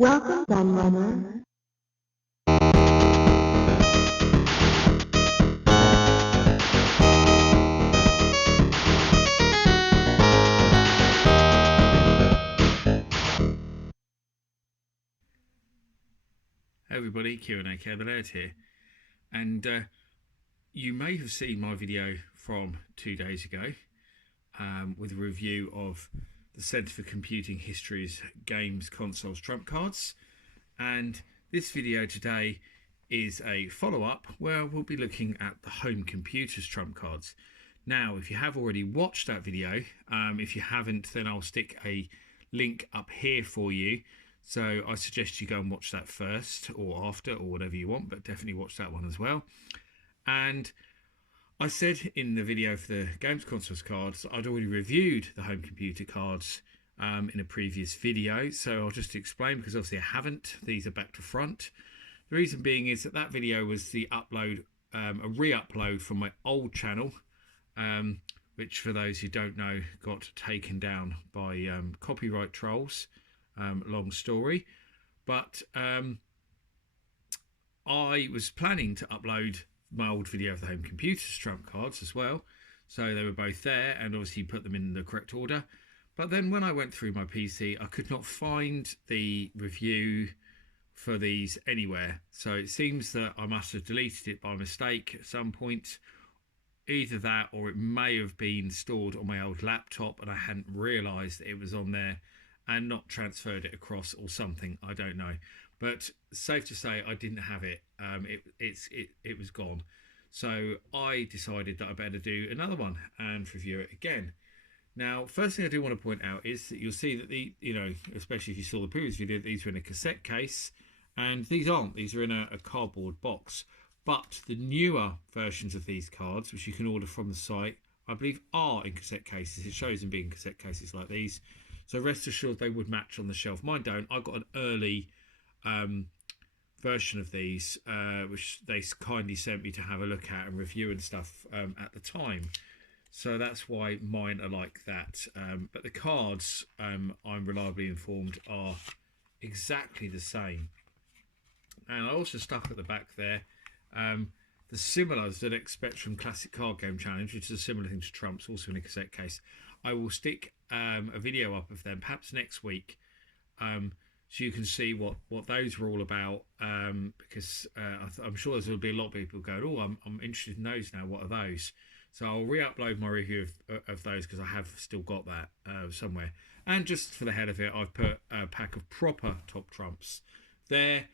Welcome, Gunrunner. Hey everybody, Kieran aka The Laird here, and you may have seen my video from 2 days ago with a review of the Centre for Computing History's Games Consoles Trump Cards, and this video today is a follow-up where we'll be looking at the Home Computers Trump Cards. Now, if you have already watched that video, if you haven't, then I'll stick a link up here for you. So I suggest you go and watch that first or after or whatever you want, but definitely watch that one as well. And I said in the video for the Games Consoles cards, I'd already reviewed the home computer cards in a previous video. So I'll just explain, because obviously I haven't. These are back to front. The reason being is that video was the upload, a re-upload from my old channel, which for those who don't know got taken down by copyright trolls. Long story, but I was planning to upload my old video of the home computers trump cards as well, so they were both there and obviously put them in the correct order. But then when I went through my PC, I could not find the review for these anywhere, so it seems that I must have deleted it by mistake at some point. Either that, or it may have been stored on my old laptop and I hadn't realised it was on there and not transferred it across or something. I don't know, but safe to say I didn't have it. It was gone. So I decided that I better do another one and review it again. Now, first thing I do want to point out is that you'll see that especially if you saw the previous video, these were in a cassette case, and these aren't. These are in a cardboard box. But the newer versions of these cards, which you can order from the site, I believe are in cassette cases. It shows them being cassette cases like these. So rest assured they would match on the shelf. Mine don't. I got an early version of these, which they kindly sent me to have a look at and review and stuff at the time. So that's why mine are like that. But the cards, I'm reliably informed, are exactly the same. And I also stuck at the back there the similars that Spectrum Classic Card Game Challenge, which is a similar thing to Trump's, also in a cassette case. I will stick a video up of them perhaps next week, so you can see what those were all about, because I'm sure there's going to be a lot of people going, oh, I'm interested in those now, what are those? So I'll re-upload my review of those, because I have still got that somewhere. And just for the hell of it, I've put a pack of proper Top Trumps there,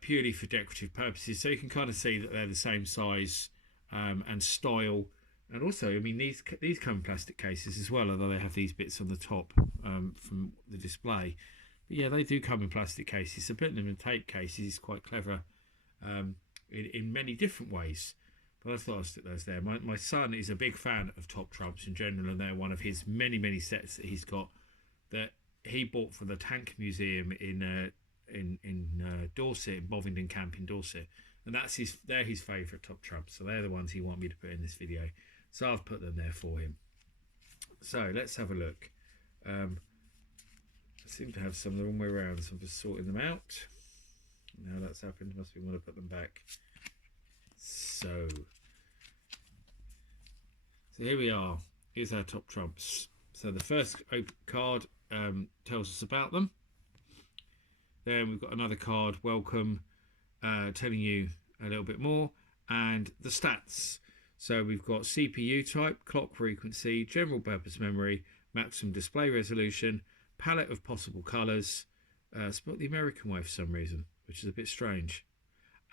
purely for decorative purposes, so you can kind of see that they're the same size and style. And also, I mean, these come in plastic cases as well, although they have these bits on the top from the display. But yeah, they do come in plastic cases. So putting them in tape cases is quite clever in many different ways. But I thought I'd stick those there. My son is a big fan of Top Trumps in general, and they're one of his many sets that he's got that he bought from the Tank Museum in Dorset, in Bovingdon Camp in Dorset. And they're his favourite Top Trumps. So they're the ones he wanted me to put in this video. So I've put them there for him. So let's have a look. I seem to have some the wrong way around, so I'm just sorting them out. Now that's happened, must be when I put them back. So here we are. Here's our Top Trumps. So the first card tells us about them. Then we've got another card, Welcome, telling you a little bit more, and the stats. So we've got CPU type, clock frequency, general purpose memory, maximum display resolution, palette of possible colours, spot the American way for some reason, which is a bit strange,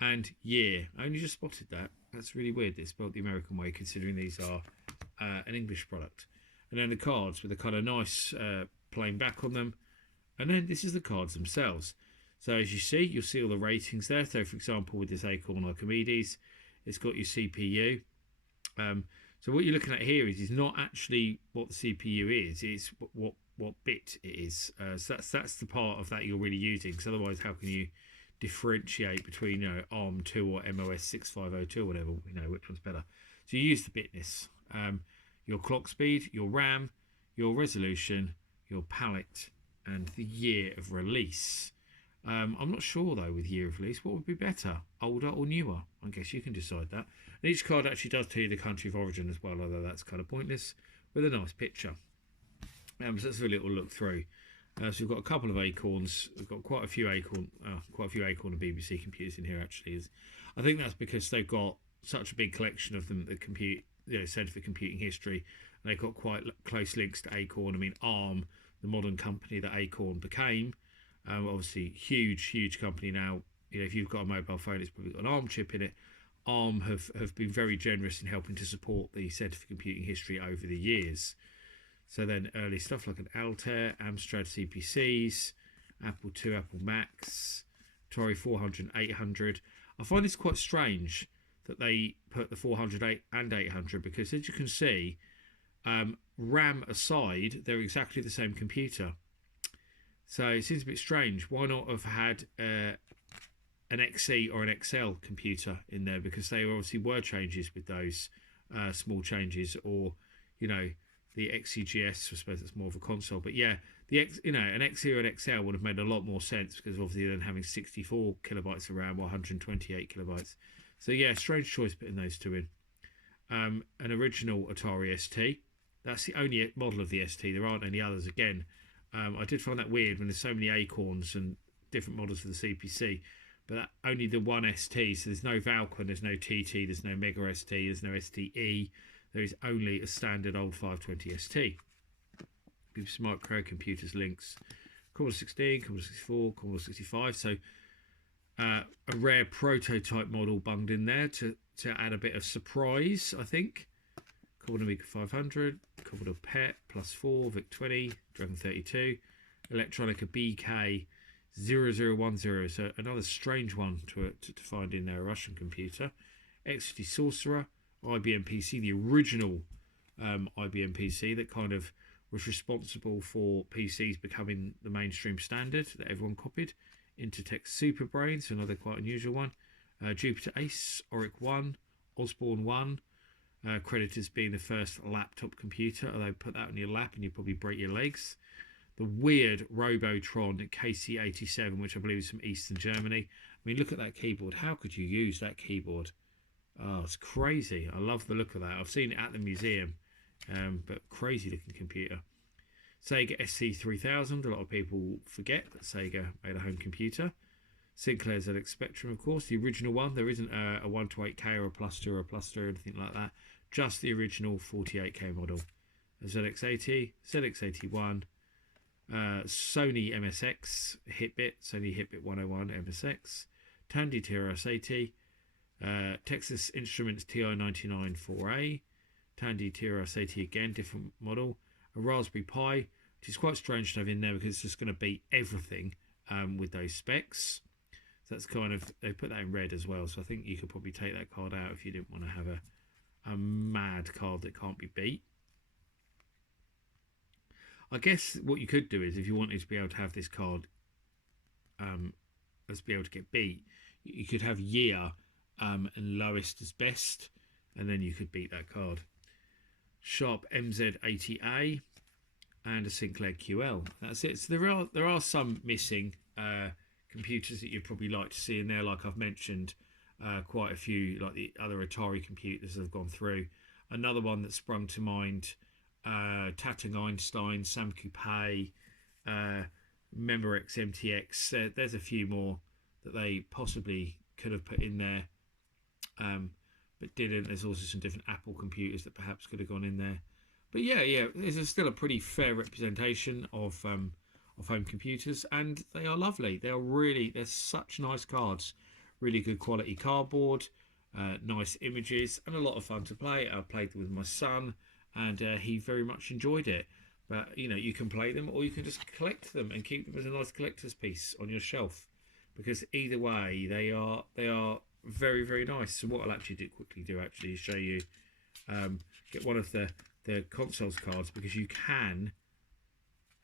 and year. I only just spotted that. That's really weird, they spelled the American way, considering these are an English product. And then the cards with a kind of nice plain back on them. And then this is the cards themselves. So as you see, you'll see all the ratings there. So for example, with this Acorn Archimedes, it's got your CPU. So what you're looking at here is not actually what the CPU is, it's what bit it is. So that's the part of that you're really using. Because otherwise, how can you differentiate between ARM2 or MOS 6502 or whatever? Which one's better. So you use the bitness, your clock speed, your RAM, your resolution, your palette, and the year of release. I'm not sure though with year of release. What would be better, older or newer? I guess you can decide that. And each card actually does tell you the country of origin as well, although that's kind of pointless, with a nice picture. So let's have a little look through. So we've got a couple of Acorns. We've got quite a few Acorn and BBC computers in here. Actually, I think that's because they've got such a big collection of them that compute, Centre for Computing History. And they've got quite close links to Acorn. I mean, ARM, the modern company that Acorn became, obviously huge company now. If you've got a mobile phone, it's probably got an ARM chip in it. ARM have been very generous in helping to support the Centre for Computing History over the years. So then early stuff like an Altair, Amstrad CPCs, Apple II, Apple Macs, Atari 400 and 800. I find this quite strange that they put the 400 and 800 because, as you can see, RAM aside, they're exactly the same computer. So it seems a bit strange. Why not have had an XE or an XL computer in there? Because they obviously were changes with those small changes, or the XEGS. I suppose it's more of a console, but yeah, an XE or an XL would have made a lot more sense because obviously then having 64 kilobytes of RAM or 128 kilobytes. So yeah, strange choice putting those two in. An original Atari ST. That's the only model of the ST. There aren't any others. Again, I did find that weird when there's so many Acorns and different models for the CPC, but only the one ST. So there's no Valcon, there's no TT, there's no Mega ST, there's no STE. There is only a standard old 520 ST. BBC Microcomputers links. Commodore 16, Commodore 64, Commodore 65. So a rare prototype model bunged in there to add a bit of surprise, I think. Commodore Amiga 500, Commodore PET +4, VIC-20, Dragon 32, Electronica BK 0010. So another strange one to find in there, a Russian computer. XT Sorcerer, IBM PC, the original IBM PC that kind of was responsible for PCs becoming the mainstream standard that everyone copied. Intertech Superbrain, so another quite unusual one. Jupiter Ace, Auric 1, Osborne 1. Credited as being the first laptop computer, although put that on your lap and you probably break your legs. The weird Robotron KC87, which I believe is from Eastern Germany. I mean, look at that keyboard. How could you use that keyboard? Oh, it's crazy. I love the look of that. I've seen it at the museum, but crazy looking computer. Sega SC3000. A lot of people forget that Sega made a home computer. Sinclair ZX Spectrum, of course, the original one. There isn't a 128K or a +2 or a +3 or anything like that. Just the original 48K model. A ZX80, ZX81, Sony MSX Hitbit, Sony Hitbit 101 MSX, Tandy TRS-80, Texas Instruments TI-99 4A, Tandy TRS-80 again, different model, a Raspberry Pi, which is quite strange to have in there because it's just going to beat everything with those specs. So that's kind of, they put that in red as well, so I think you could probably take that card out if you didn't want to have a mad card that can't be beat. I guess what you could do is, if you wanted to be able to have this card as be able to get beat, you could have year and lowest as best, and then you could beat that card. Sharp MZ80A and a Sinclair QL. That's it. So there are some missing computers that you'd probably like to see in there, like I've mentioned. Quite a few, like the other Atari computers have gone through. Another one that sprung to mind, Tattung Einstein, Sam Coupe, Memorex MTX. There's a few more that they possibly could have put in there, but didn't. There's also some different Apple computers that perhaps could have gone in there. But yeah, there's still a pretty fair representation of home computers, and they are lovely. They're such nice cards. Really good quality cardboard, nice images, and a lot of fun to play. I played them with my son, and he very much enjoyed it. But you can play them, or you can just collect them and keep them as a nice collector's piece on your shelf, because either way they are very, very nice. So what I'll actually quickly do is show you, get one of the consoles cards, because you can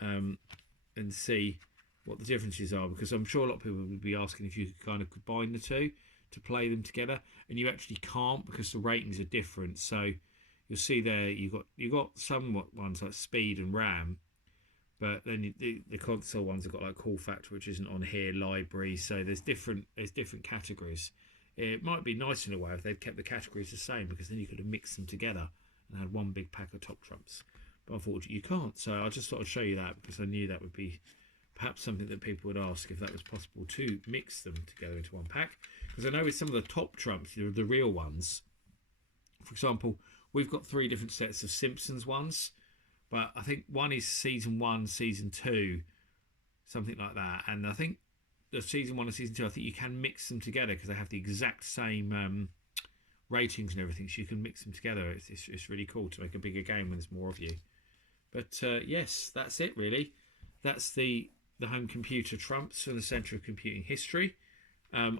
and see what the differences are, because I'm sure a lot of people would be asking if you could kind of combine the two to play them together, and you actually can't because the ratings are different. So you'll see there you got some ones like speed and RAM, But then the console ones have got like Cool Factor, which isn't on here, library. So there's different categories. It might be nice in a way if they'd kept the categories the same, because then you could have mixed them together and had one big pack of top trumps. But unfortunately you can't. So I just thought I'd show you that, because I knew that would be perhaps something that people would ask, if that was possible to mix them together into one pack. Because I know with some of the top trumps, the real ones, for example, we've got 3 different sets of Simpsons ones, but I think one is season 1, season 2, something like that. And I think the season 1 and season 2, I think you can mix them together because they have the exact same ratings and everything, so you can mix them together. It's really cool to make a bigger game when there's more of you. But yes, that's it really. That's the home computer trumps and the centre of computing history. I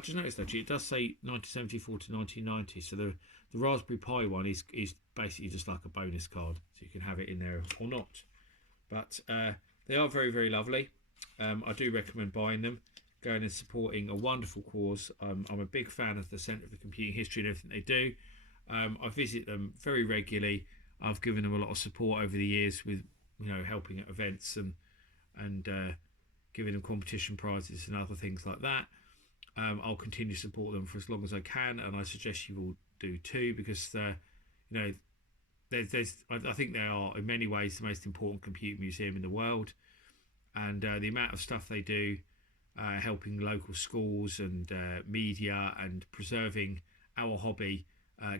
just noticed actually it does say 1974 to 1990, so the Raspberry Pi one is basically just like a bonus card, so you can have it in there or not. But they are very, very lovely. I do recommend buying them, going and supporting a wonderful cause. I'm a big fan of the Centre for Computing History and everything they do. I visit them very regularly. I've given them a lot of support over the years with, helping at events and giving them competition prizes and other things like that. I'll continue to support them for as long as I can, and I suggest you all do too, because I think they are in many ways the most important computer museum in the world, and the amount of stuff they do, helping local schools and media and preserving our hobby,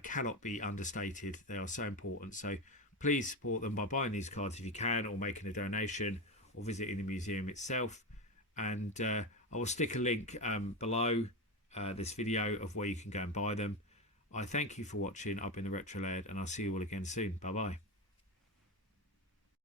cannot be understated. They are so important. So please support them by buying these cards if you can, or making a donation, or visiting the museum itself. And I will stick a link below this video of where you can go and buy them. I thank you for watching. I've been the Retro Laird, and I'll see you all again soon. Bye bye.